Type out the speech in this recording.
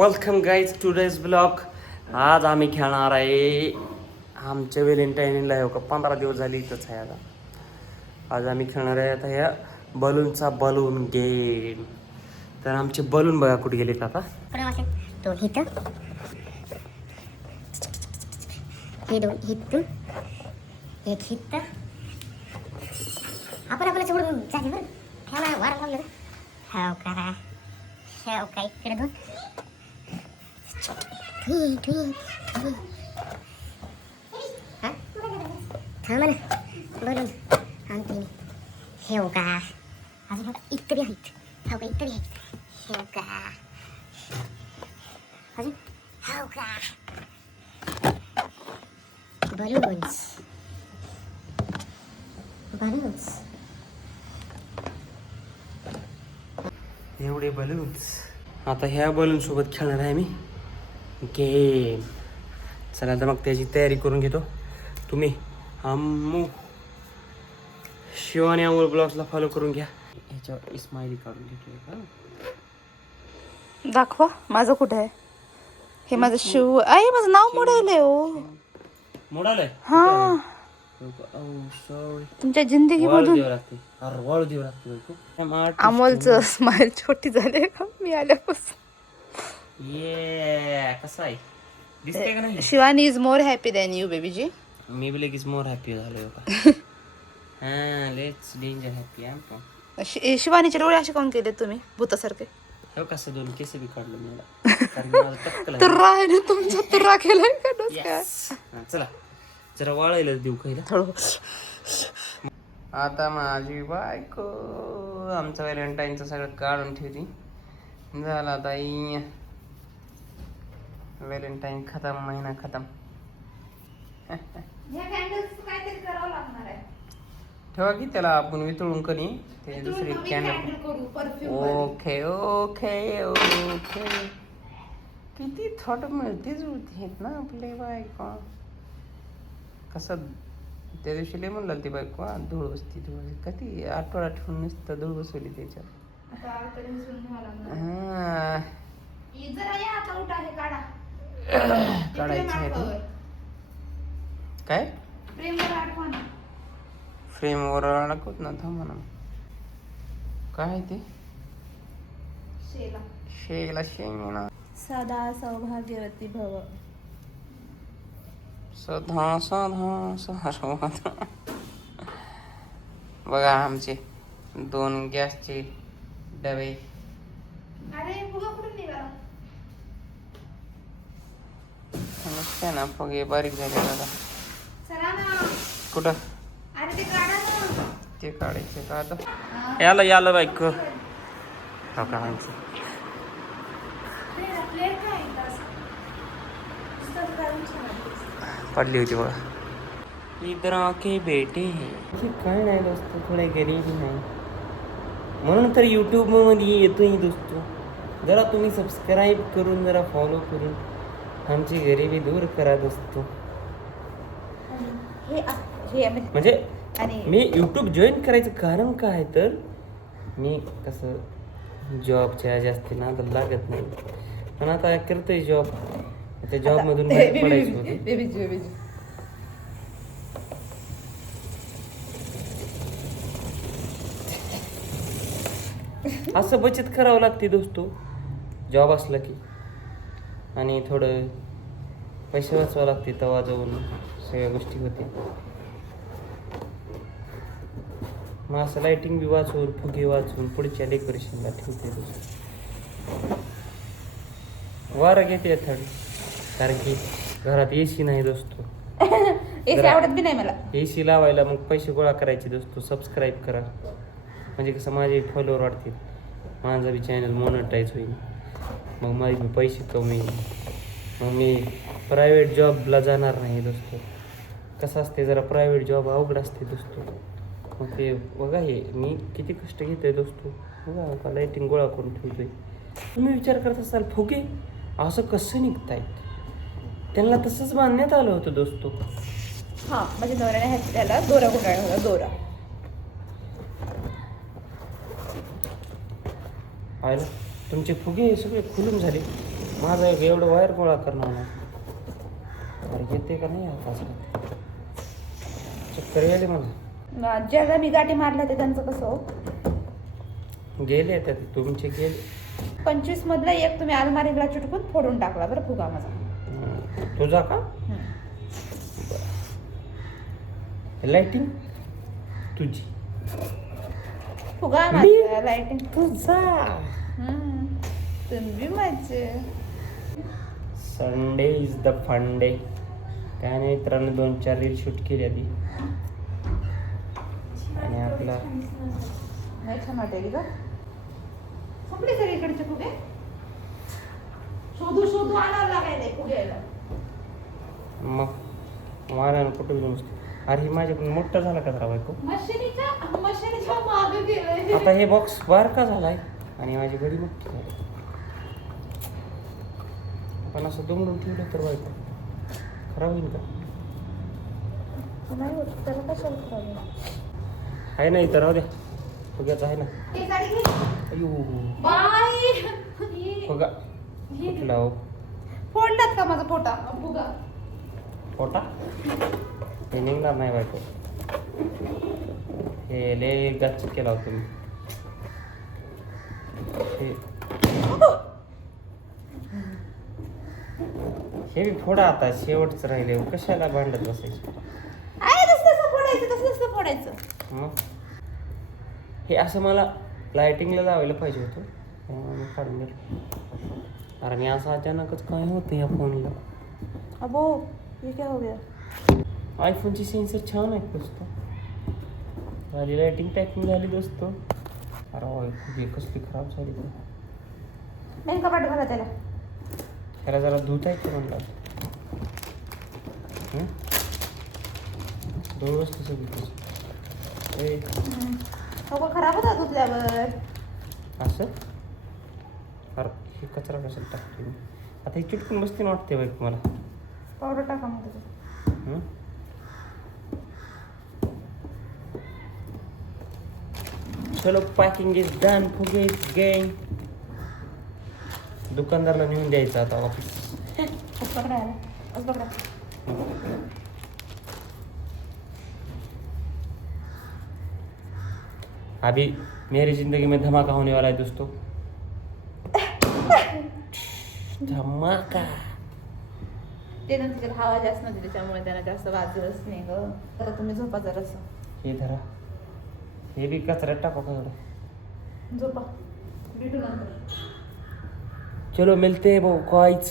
Welcome guys two days blog. आज आम्ही खेळणार आहे आमच्या व्हॅलेंटाईनला हो का 15 दिवस झाले इथंच आहे. आज आम्ही खेळणार आहे आता ह्या बलूनचा बलून गेम. तर आमचे बलून बघा कुठे गेलेत आता. दोन हिथं हे दोन हिथं एक हिथं आपण आपल्याला सोडून जाते बरं ठेवला वार लागलं हाव करा हाव काय इकडे दोन थांबा ना बोलून आणते मी हेव का अजून हो का इतकरी आहेत हाव का इतकरी आहेत हेव का अजून हाव का balloons एवढे बलून्स. आता ह्या बलून सोबत खेळणार आहे मी गेम. चला तर मग त्याची तयारी करून घेतो. तुम्ही अम्मू शिव आणि अमोल ब्लॉग्सला फॉलो करून घ्या. ह्याच्यावर स्माइली काढून घेतोय का दाखवा माझं कुठे आहे. हे माझं शिव आई माझं नाव मोडायलंय हो. मोडालय हा सॉरी. तुमच्या जिंदगी मधून वाळू देऊ लागते. अमोलचं स्माइल छोटी झाली का मी आल्यापासून. ये कसं आहे दिसते का नाही. Shivani is more happy than you बेबीजी. मी बी लगेच मोर हॅपी झालोय का. हा लेट्स डेंजर हॅपी आम पण. शिवानीचे डोळे असे काऊन केले तुम्ही भूतासारखे. हो कसं दोन केस बी काढलं मला कारण माझं टक्कल तर राहिले तुमचा तर राखेलाय का डोक्यात? Yes. हा, चला जरा वाळायला देऊ खायला. थोडं आता माझी बायको आमचं व्हॅलेंटाईनचं सगळं काढून ठेवली. झाला आता व्हॅलेंटाईन खतम महिना खतम. ठेवा की त्याला आपण वितळून करी त्याची दुसरी कॅन्डल. ओके ओके ओके किती थॉट मिळतेच होत ना आपले बायको. कसं त्या दिवशी लय म्हणलं ती बायको धूळ बसती धूळ कधी आठवडा ठेवून नुसतं धूळ बसवली त्याच्यात. काढायची आहे ती काय फ्रेमवर अडकवत ना थांबा ना. काय ते शेला शेंगणा सदा सौभाग्यवती भव. सधा सधा सदा. बघा आमचे 2 गॅसचे डबे. नसते ना फगे बारीक झाले दादा. कुठं ते काढायचे का आता. याला बाईक हो का आमची पडली होती बघा. इधर आके बेटे काय नाही दोस्त थोडे गरीबी नाही म्हणून तर यूट्यूब मध्ये येतोय दोस्तो. जरा तुम्ही सबस्क्राईब करून जरा फॉलो करून आमची गरिबी दूर करा दोस्तो. म्हणजे मी यूट्यूब जॉईन करायचं कारण काय आहे तर मी कसं जॉबच्या जास्ती नादाला लागत नाही पण आता करतोय जॉब. त्या जॉब मधून बाहेर पडायचं होतं. असं बचत करावं लागते दोस्तो जॉब असला की. आणि थोडं पैसे वाचवावं लागते तेव्हा जाऊन सगळ्या गोष्टी होते. मग असं लाईटिंग बी वाचवून फुगे वाचवून पुढच्या डेकोरेशनला ठेवते. वारा घेते थोडी कारण की घरात AC नाही दोस्तो. AC आवडत बी नाही मला. AC लावायला मग पैसे गोळा करायचे दोस्तो. सबस्क्राईब करा म्हणजे कसं माझे फॉलोअर वाढतील माझा बी चॅनल मॉनिटाईज होईल मग माझे बी पैसे कमी येईल. मग मी प्रायव्हेट जॉबला जाणार नाही दोस्तो. कसं असते जरा प्रायव्हेट जॉब अवघड असते दोस्तो. मग ते बघा हे मी किती कष्ट घेतोय दोस्तो. बघा लाईटिंग गोळा करून ठेवतोय. तुम्ही विचार करत असाल फुगे असं कसं निघतायत. त्यांना तसंच बांधण्यात आलं होतं दोस्तो. हा म्हणजे नवऱ्याने त्याला दोरा गुंडाळला होता दोरा. आयला तुमचे फुगे सगळे खुलून झाले. माझं एक एवढं वायर गोळा करणं मला अरे येते का नाही आता असं चक्कर गेले मला ज्याला मी गाठी मारल्या ते त्यांचं कसं हो? गेले तर तुमचे गेले 25 मधला एक तुम्ही अलमारीला चिटकून फोडून टाकला बरं फुगा माझा. तुझा का लाइटिंग तुझी फुगा माझा लाइटिंग तुझा तुम्ही माझे. Sunday is the fun day. काय नाही मित्रांनो 2-4 रील शूट केली आधी आणि आपला नाही छान वाटेल का संपले सर इकडचे फुगे शोधू शोधू आणावं लागायला फुग्याला. मग मला कुठं घेऊन बसतो. अरे ही माझ्याकडून मोठा झाला का जरा बायको. मशीनीच्या मागे गेलंय. आता हे बॉक्स बारका झालाय आणि माझी घडी मोठी झाली. आपण असं दुमडून ठेवलं तर बायको खराब होईल का. नाही होत त्याला कशाला खराब आहे ना इथं राहू द्या फुग्याचं आहे ना. ते साडी घे अयो बाय फुगा कुठला हो फोडलात का माझा फोटा फुगा. पोटा हे निघणार नाही बायको. हे लय गच्च केला होता तुम्ही. हे बी फोडा आता शेवटच राहिले कशाला भांडत बसायचं. आहे तसं फोडायचं तसं फोडायचं. मग हे असं मला लायटिंगला लावायला पाहिजे होतं मी काढून गेलो. कारण असं अचानकच काय होतं या फोनला. अबो ये क्या हो गया. आयफोनची सेन्सर छान आहे दोस्तो. झाली लायटिंग टायपिंग झाली दोस्तो. अरे खूप कसली खराब झाली पण. नाही कपाट भरा त्याला. त्याला जरा धूत आहे का म्हणलं. दोन वस्तू सगळी अगो खराब होता धुतल्यावर. असं अरे हे कचरा कशाला टाकते मी. आता हे चिटकून बसते ना वाटते बाई मला. पावडर टाका मग त्याच्यात. चलो पॅकिंग इज डन. फुगे इज गँग. दुकानदारला नेऊन द्यायचं आता ऑफिस. पकडा पकडा. अभी मेरी जिंदगी में धमाका होने वाला है दोस्तों. धमाका. ते ना तिच्यात हवा जास्त नव्हती त्याच्यामुळे त्यांना जास्त वाजलंच नाही ग. आता तुम्ही झोपा जरासं. हे धरा. हे बी कचऱ्यात टाको का थोडं. झोपा भेटू नंतर. चलो मिलते हैं वो गाइस.